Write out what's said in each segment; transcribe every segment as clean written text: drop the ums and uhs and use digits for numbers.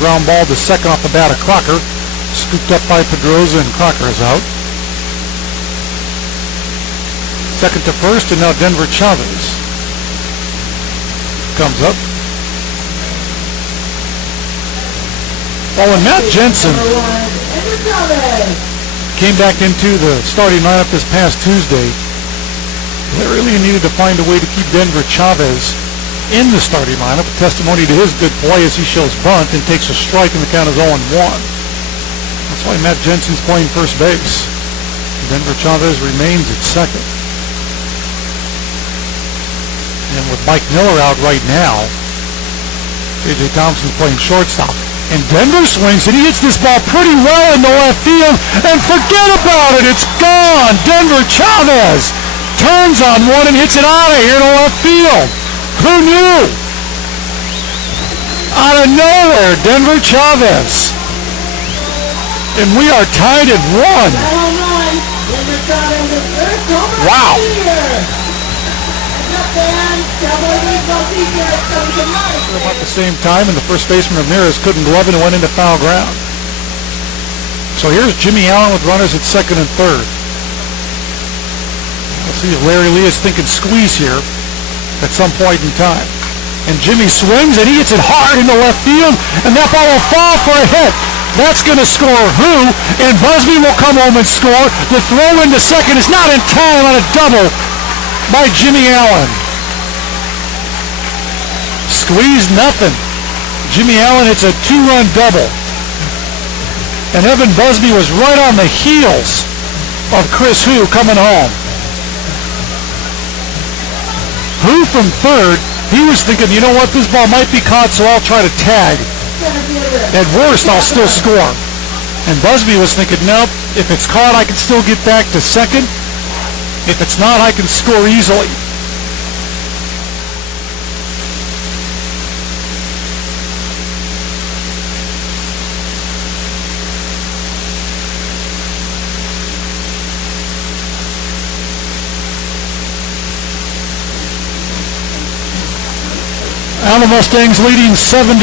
ground ball to second off the bat of Crocker. Scooped up by Pedroza, and Crocker is out. Second to first, and now Denver Chavez comes up. Oh, and Matt Jensen came back into the starting lineup this past Tuesday. They really needed to find a way to keep Denver Chavez in the starting lineup, a testimony to his good play as he shows bunt and takes a strike, and the count is 0-1. That's why Matt Jensen's playing first base. Denver Chavez remains at second. And with Mike Miller out right now, J.J. Thompson's playing shortstop. And Denver swings, and he hits this ball pretty well in the left field, and forget about it, it's gone! Denver Chavez turns on one and hits it out of here to left field. Who knew? Out of nowhere, Denver Chavez. And we are tied at 1. Wow. About the same time, and the first baseman Ramirez couldn't glove it and went into foul ground. So here's Jimmy Allen with runners at second and third. Let's see if Larry Lee is thinking squeeze here at some point in time. And Jimmy swings, and he hits it hard into left field, and that ball will fall for a hit. That's going to score who? And Busby will come home and score. The throw into second is not in time on a double by Jimmy Allen. Squeeze nothing. Jimmy Allen hits a 2-run double. And Evan Busby was right on the heels of Chris Hu coming home. Hu from third, he was thinking, you know what, this ball might be caught, so I'll try to tag. At worst, I'll still score. And Busby was thinking, nope, if it's caught, I can still get back to second. If it's not, I can score easily. Now the Mustangs leading 7-2,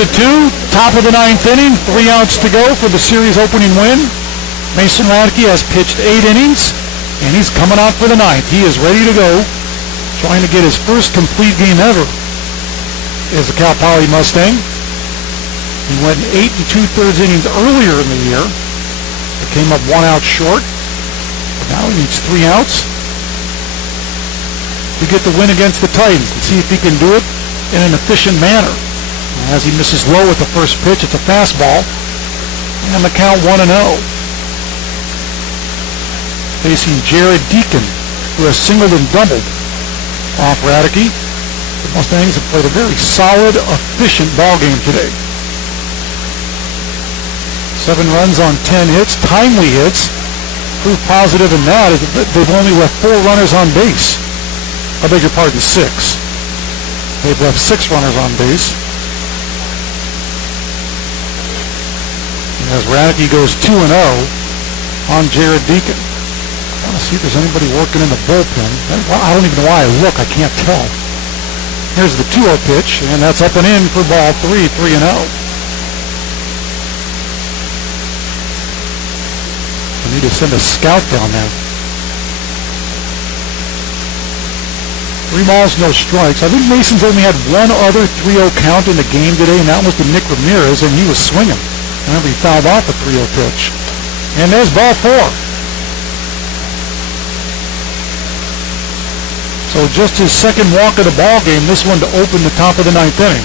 top of the ninth inning, 3 outs to go for the series opening win. Mason Radeke has pitched 8 innings, and he's coming out for the ninth. He is ready to go, trying to get his first complete game ever as a Cal Poly Mustang. He went 8 2/3 innings earlier in the year, but came up 1 out short. But now he needs 3 outs to get the win against the Titans and see if he can do it in an efficient manner. As he misses low at the first pitch, it's a fastball, and the count 1-0. Facing Jared Deacon, who has singled and doubled off Radeke. The Mustangs have played a very solid, efficient ball game today. 7 runs on 10 hits, timely hits. Proof positive in that is that they've only left 4 runners on base. I beg your pardon, 6. They've left 6 runners on base. And as Radeke goes 2-0 on Jared Deacon. I want to see if there's anybody working in the bullpen. I don't even know why I look. I can't tell. Here's the 2-0 pitch, and that's up and in for ball 3, 3-0. We need to send a scout down there. 3 balls, no strikes. I think Mason's only had 1 other 3-0 count in the game today, and that was to Nick Ramirez, and he was swinging. Remember, he fouled off a 3-0 pitch. And there's ball 4. So just his second walk of the ball game, this one to open the top of the ninth inning.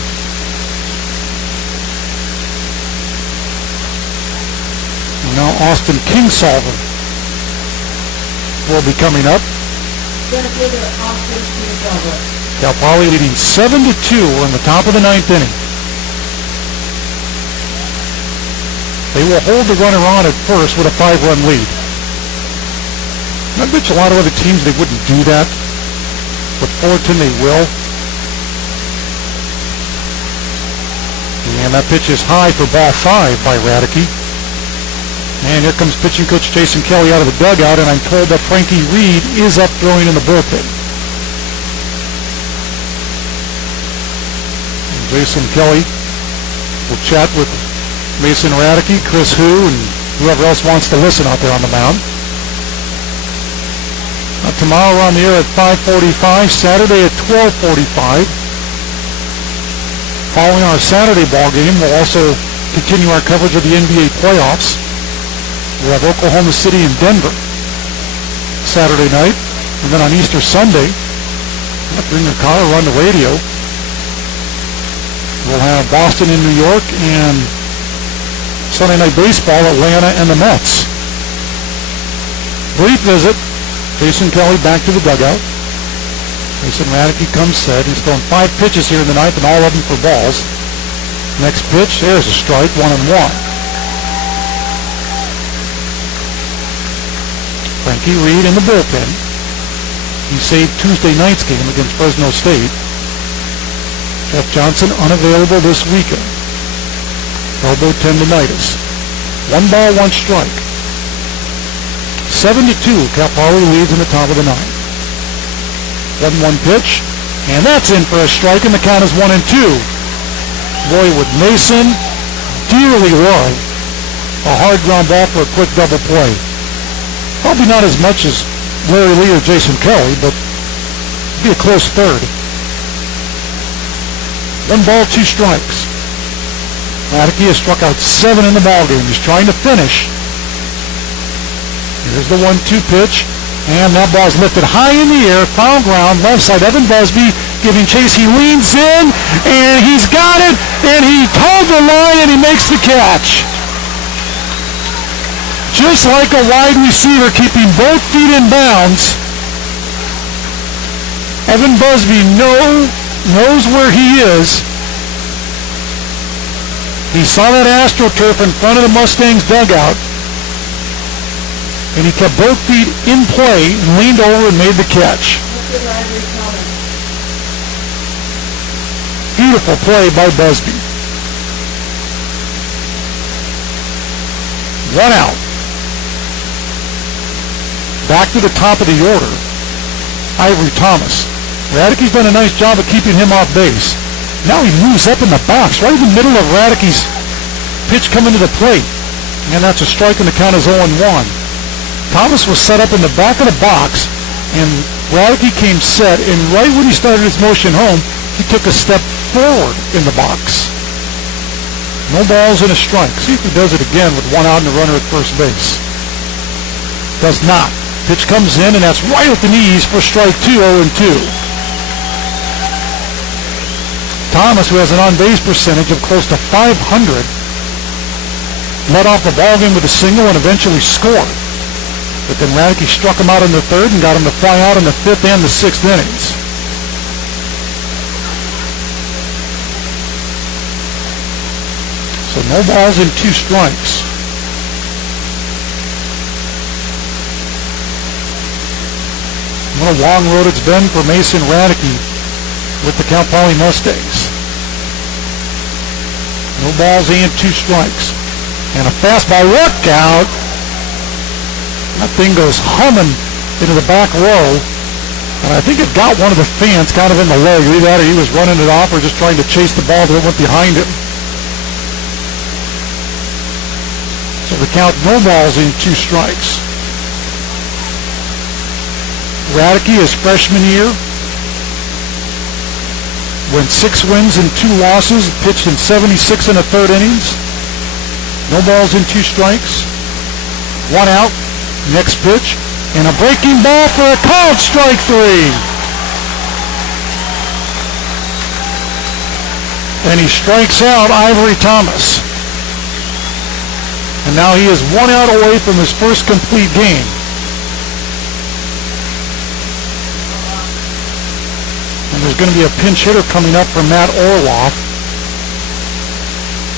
And now Austin Kingsolver will be coming up. Cal Poly leading 7-2 in the top of the ninth inning. They will hold the runner on at first with a 5-run lead. I bet you a lot of other teams they wouldn't do that. With Fullerton they will. And that pitch is high for ball 5 by Radeke. And here comes pitching coach Jason Kelly out of the dugout, and I'm told that Frankie Reed is up throwing in the bullpen. And Jason Kelly will chat with Mason Radeke, Chris Hu, and whoever else wants to listen out there on the mound. Tomorrow we're on the air at 5:45, Saturday at 12:45. Following our Saturday ball game, we'll also continue our coverage of the NBA playoffs. We'll have Oklahoma City and Denver Saturday night, and then on Easter Sunday, bring your car or run the radio. We'll have Boston and New York, and Sunday Night Baseball, Atlanta and the Mets. Brief visit. Jason Kelly back to the dugout. Mason Radeke comes set. He's thrown 5 pitches here in the ninth, and all of them for balls. Next pitch, there's a strike, 1-1. Frankie Reed in the bullpen. He saved Tuesday night's game against Fresno State. Jeff Johnson unavailable this weekend. Elbow tendonitis. 1 ball, 1 strike. 7-2, Cal Poly leads in the top of the ninth. 1-1 pitch, and that's in for a strike, and the count is 1-2. Boy, would Mason dearly love a hard ground ball for a quick double play. Probably not as much as Larry Lee or Jason Kelly, but it'd be a close third. 1 ball, 2 strikes. Radeke has struck out 7 in the ballgame. He's trying to finish. Here's the 1-2 pitch, and that ball's lifted high in the air, foul ground, left side. Evan Busby giving chase. He leans in, and he's got it, and he toed the line, and he makes the catch. Just like a wide receiver keeping both feet in bounds, Evan Busby knows where he is. He saw that AstroTurf in front of the Mustangs dugout, and he kept both feet in play and leaned over and made the catch. Beautiful play by Busby. 1 out. Back to the top of the order, Ivory Thomas. Radeke's done a nice job of keeping him off base. Now he moves up in the box, right in the middle of Radeke's pitch coming to the plate. And that's a strike, and the count is 0-1. Thomas was set up in the back of the box, and Radeke came set, and right when he started his motion home, he took a step forward in the box. No balls and a strike. See if he does it again with 1 out and a runner at first base. Does not. Pitch comes in, and that's right at the knees for strike 2, 0-2. Thomas, who has an on-base percentage of close to .500, led off the ballgame with a single and eventually scored. But then Radeke struck him out in the 3rd and got him to fly out in the 5th and the 6th innings. So no balls and 2 strikes. What a long road it's been for Mason Radeke with the Cal Poly Mustangs. No balls and 2 strikes. And a fastball work out. That thing goes humming into the back row, and I think it got one of the fans kind of in the leg. Either that or he was running it off or just trying to chase the ball that went behind him. So the count, no balls in 2 strikes. Radeke, his freshman year, went 6 wins and 2 losses, pitched in 76 1/3 innings. No balls in 2 strikes. 1 out. Next pitch, and a breaking ball for a called strike 3. And he strikes out Ivory Thomas. And now he is 1 out away from his first complete game. And there's going to be a pinch hitter coming up for Matt Orloff.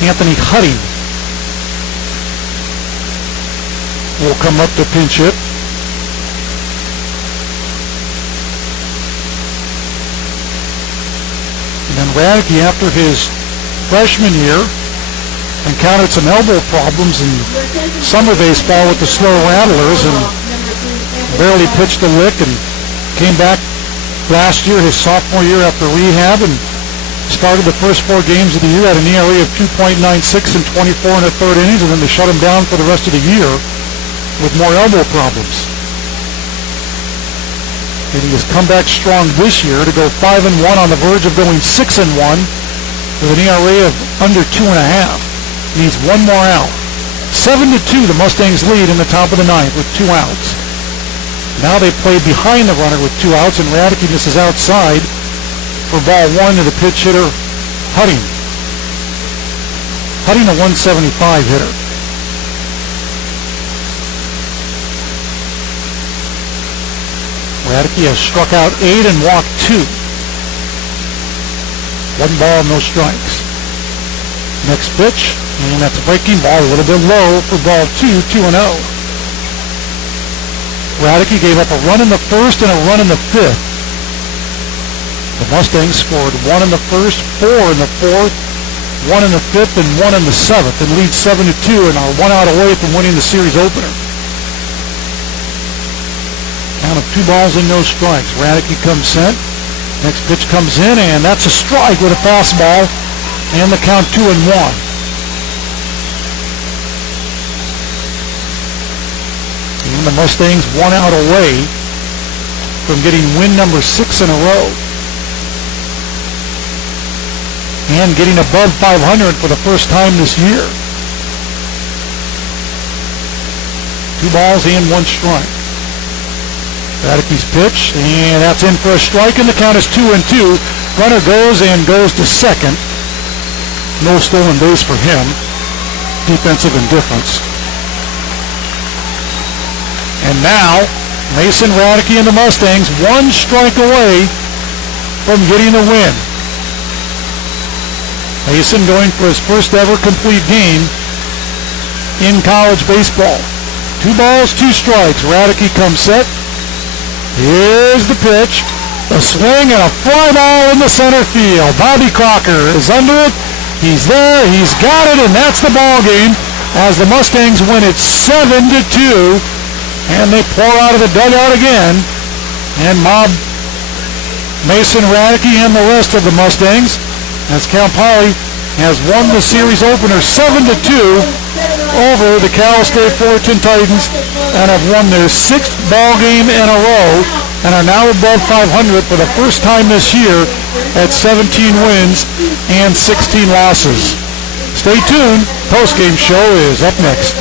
Anthony Huddy will come up to pinch hit. And then Radeke, after his freshman year, encountered some elbow problems in summer baseball with the slow rattlers and barely pitched a lick, and came back last year, his sophomore year, after rehab, and Started the first 4 games of the year at an ERA of 2.96 and 24 and a third innings, and then they shut him down for the rest of the year with more elbow problems. And he has come back strong this year to go 5-1, on the verge of going 6-1 with an ERA of under 2.5. Needs one more out. 7-2, the Mustangs lead in the top of the ninth with 2 outs. Now they play behind the runner with 2 outs, and Radeke misses outside for ball 1 to the pitch hitter, Hutting. Hutting, a 175 hitter. Radeke has struck out 8 and walked 2. 1 ball, no strikes. Next pitch, and that's a breaking ball, a little bit low for ball 2, 2-0. Radeke gave up a run in the first and a run in the fifth. The Mustangs scored 1 in the first, 4 in the fourth, 1 in the fifth, and 1 in the seventh, and lead 7-2 and are 1 out away from winning the series opener. Count of 2 balls and no strikes. Radeke comes sent. Next pitch comes in, and that's a strike with a fastball, and the count 2-1. And the Mustangs 1 out away from getting win number 6 in a row and getting above 500 for the first time this year. 2 balls and 1 strike. Radeke's pitch, and that's in for a strike, and the count is 2-2. Runner goes to second. No stolen base for him. Defensive indifference. And now, Mason Radeke and the Mustangs 1 strike away from getting the win. Mason going for his first ever complete game in college baseball. 2 balls, 2 strikes. Radeke comes set. Here's the pitch. A swing and a fly ball in the center field. Bobby Crocker is under it. He's there. He's got it, and that's the ball game as the Mustangs win it 7-2. And they pour out of the dugout again and mob Mason Radeke and the rest of the Mustangs as Cal Poly has won the series opener 7-2 over the Cal State Fullerton Titans and have won their 6th ball game in a row and are now above 500 for the first time this year at 17 wins and 16 losses. Stay tuned. Postgame show is up next.